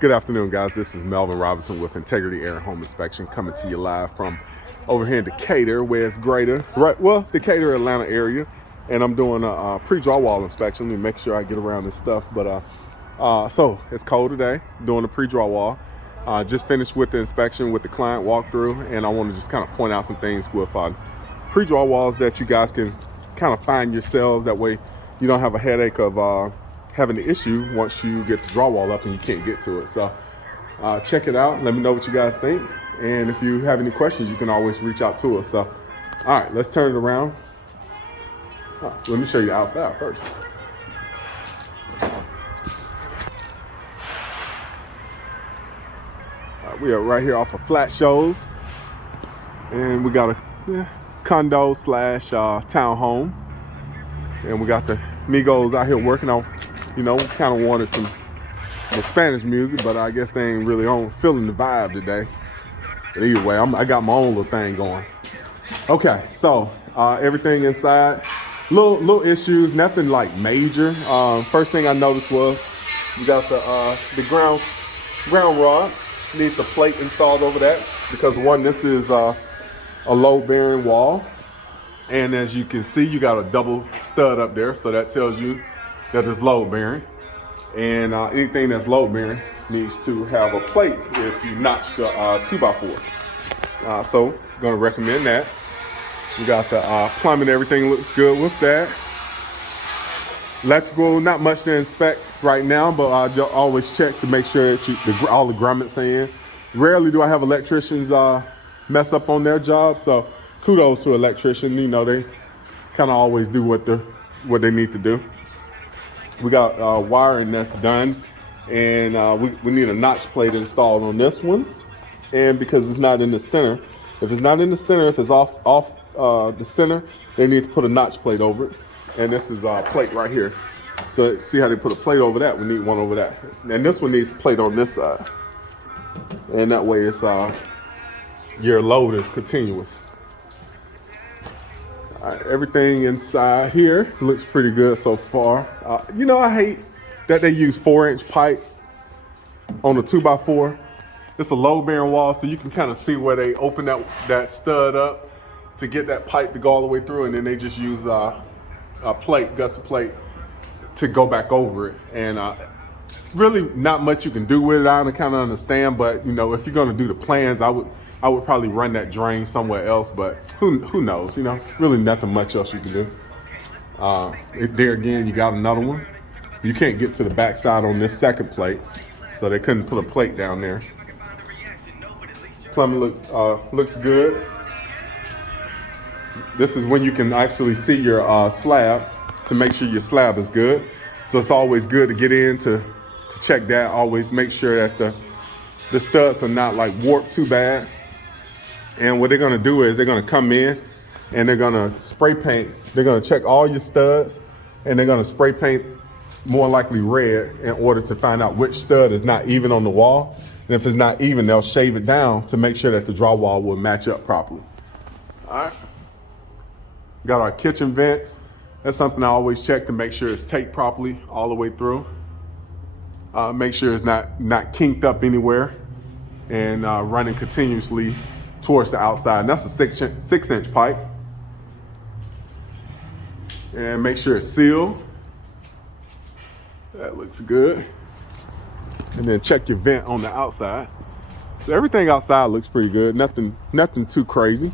Good afternoon, guys. This is Melvin Robinson with Integrity Air and Home Inspection coming to you live from over here in Decatur, where it's greater, right? Well, Decatur, Atlanta area. And I'm doing a pre-drywall inspection. Let me make sure I get around this stuff. But so it's cold today, doing a pre-drywall. Just finished with the inspection with the client walkthrough, and I want to just kind of point out some things with pre-drywalls that you guys can kind of find yourselves. That way you don't have a headache of having the issue once you get the drywall up and you can't get to it. So check it out. Let me know what you guys think. And if you have any questions, you can always reach out to us. So, all right, let's turn it around. Let me show you outside first. We are right here off of Flat Shows. And we got a condo slash townhome. And we got the Migos out here working on. You know, kind of wanted some Spanish music, but I guess they ain't really feeling the vibe today. But either way, I got my own little thing going. Okay, so everything inside, little issues, nothing like major. First thing I noticed was you got the ground rod. Needs a plate installed over that because one, this is a load bearing wall, and as you can see, you got a double stud up there, so that tells you that is load bearing, and anything that's load bearing needs to have a plate if you notch the 2x4. So gonna recommend that. We got the plumbing, everything looks good with that. Electrical, not much to inspect right now, but I always check to make sure that all the grommets are in. Rarely do I have electricians mess up on their job, so kudos to electrician. You know, they kind of always do what they need to do. We got wiring that's done, and we need a notch plate installed on this one. And because it's not in the center, if it's not in the center, if it's off the center, they need to put a notch plate over it. And this is a plate right here. So see how they put a plate over that? We need one over that. And this one needs a plate on this side. And that way it's your load is continuous. All right, everything inside here looks pretty good so far. You know, I hate that they use 4-inch pipe on the 2x4. It's a load bearing wall, so you can kind of see where they open that stud up to get that pipe to go all the way through, and then they just use a gusset plate to go back over it. And really not much you can do with it. I kind of understand, but you know, if you're gonna do the plans, I would probably run that drain somewhere else, but who knows, you know, really nothing much else you can do. There again, you got another one. You can't get to the backside on this second plate, so they couldn't put a plate down there. Plumbing looks good. This is when you can actually see your slab to make sure your slab is good. So it's always good to get in to check that. Always make sure that the studs are not like warped too bad. And what they're gonna do is they're gonna come in and they're gonna spray paint. They're gonna check all your studs and they're gonna spray paint more likely red in order to find out which stud is not even on the wall. And if it's not even, they'll shave it down to make sure that the drywall will match up properly. All right. Got our kitchen vent. That's something I always check to make sure it's taped properly all the way through. Make sure it's not kinked up anywhere and running continuously towards the outside. And that's a 6-inch pipe. And make sure it's sealed. That looks good. And then check your vent on the outside. So everything outside looks pretty good. Nothing too crazy.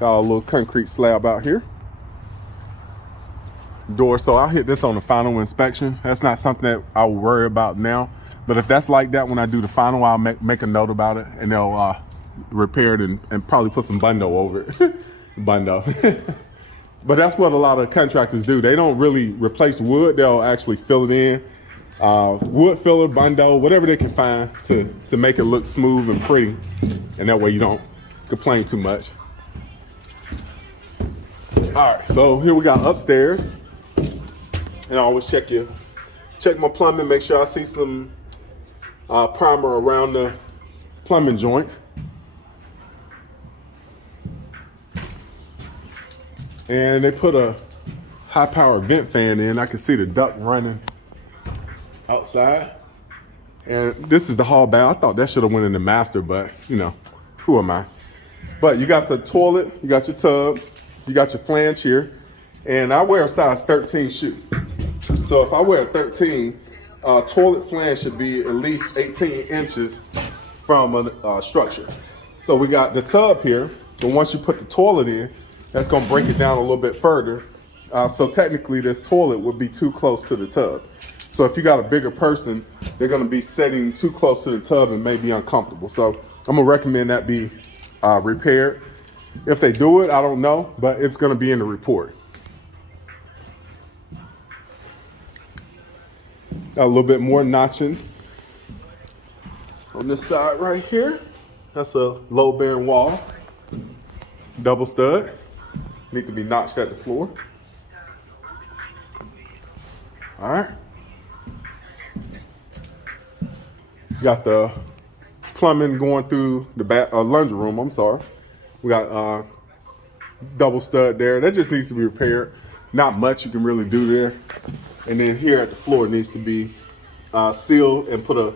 Got a little concrete slab out here. Door, so I'll hit this on the final inspection. That's not something that I will worry about now. But if that's like that when I do the final, I'll make a note about it, and they'll repair it and probably put some bundo over it. Bundo. But that's what a lot of contractors do. They don't really replace wood. They'll actually fill it in. Wood filler, bundo, whatever they can find to make it look smooth and pretty. And that way you don't complain too much. All right, so here we got upstairs. And I always check my plumbing, make sure I see some primer around the plumbing joints. And they put a high power vent fan in. I can see the duct running outside. And this is the hall bath. I thought that should have went in the master, but you know, who am I? But you got the toilet, you got your tub, you got your flange here, and I wear a size 13 shoe. So if I wear a 13, toilet flange should be at least 18 inches from a structure. So we got the tub here, but once you put the toilet in, that's gonna break it down a little bit further. So technically this toilet would be too close to the tub. So if you got a bigger person, they're gonna be sitting too close to the tub and may be uncomfortable. So I'm gonna recommend that be repaired. If they do it, I don't know, but it's gonna be in the report. Got a little bit more notching on this side right here. That's a load bearing wall, double stud. Need to be notched at the floor. All right. Got the plumbing going through the laundry room. I'm sorry. We got double stud there. That just needs to be repaired. Not much you can really do there. And then here at the floor needs to be sealed and put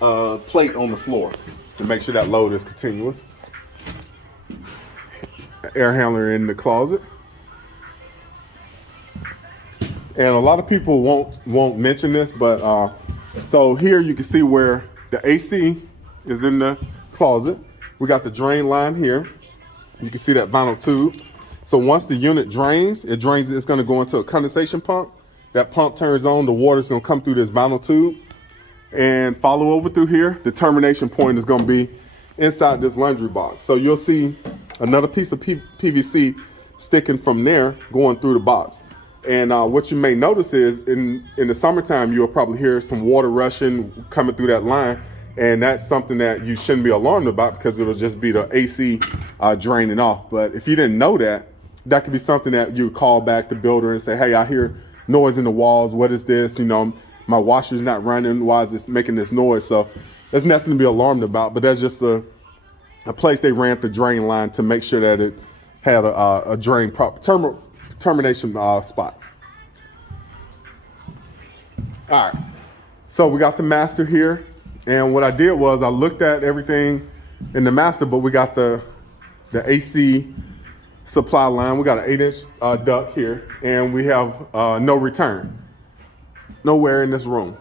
a plate on the floor to make sure that load is continuous. Air handler in the closet. And a lot of people won't mention this, but so here you can see where the AC is in the closet. We got the drain line here. You can see that vinyl tube. So once the unit drains, it's going to go into a condensation pump. That pump turns on, the water's going to come through this vinyl tube and follow over through here. The termination point is going to be inside this laundry box. So you'll see another piece of PVC sticking from there going through the box. And what you may notice is in the summertime, you'll probably hear some water rushing coming through that line. And that's something that you shouldn't be alarmed about because it'll just be the AC draining off. But if you didn't know that, that could be something that you would call back the builder and say, hey, I hear noise in the walls. What is this? You know, my washer's not running. Why is this making this noise? So there's nothing to be alarmed about, but that's just a place they ran the drain line to make sure that it had a drain termination spot. All right, so we got the master here. And what I did was I looked at everything in the master, but we got the AC supply line. We got an 8-inch duct here, and we have no return, nowhere in this room.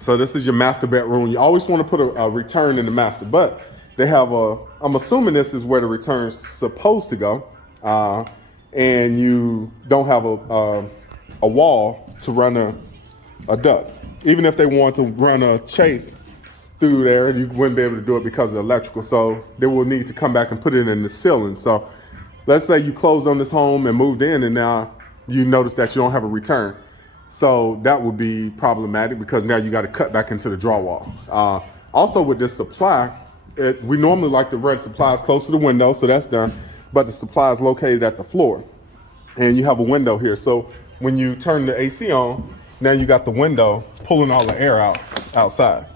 So this is your master bedroom. You always want to put a return in the master, but they have I'm assuming this is where the return's supposed to go, and you don't have a wall to run a duct. Even if they want to run a chase through there, you wouldn't be able to do it because of the electrical. So they will need to come back and put it in the ceiling. So let's say you closed on this home and moved in, and now you notice that you don't have a return. So that would be problematic because now you got to cut back into the drywall. Also with this supply, we normally like to run supplies close to the window, so that's done. But the supply is located at the floor, and you have a window here. So when you turn the AC on, now you got the window pulling all the air outside.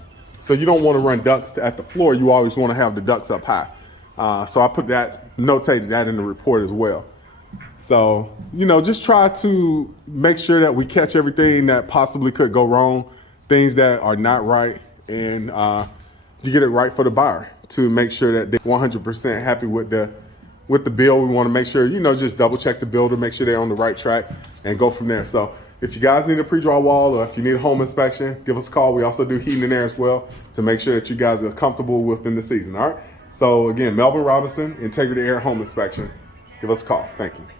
So you don't want to run ducts at the floor. You always want to have the ducts up high. So I notated that in the report as well. So, you know, just try to make sure that we catch everything that possibly could go wrong, things that are not right, and you get it right for the buyer to make sure that they're 100% happy with the bill. We want to make sure, you know, just double check the builder, make sure they're on the right track, and go from there. So if you guys need a pre-drywall or if you need a home inspection, give us a call. We also do heating and air as well to make sure that you guys are comfortable within the season. All right. So again, Melvin Robinson, Integrity Air Home Inspection. Give us a call. Thank you.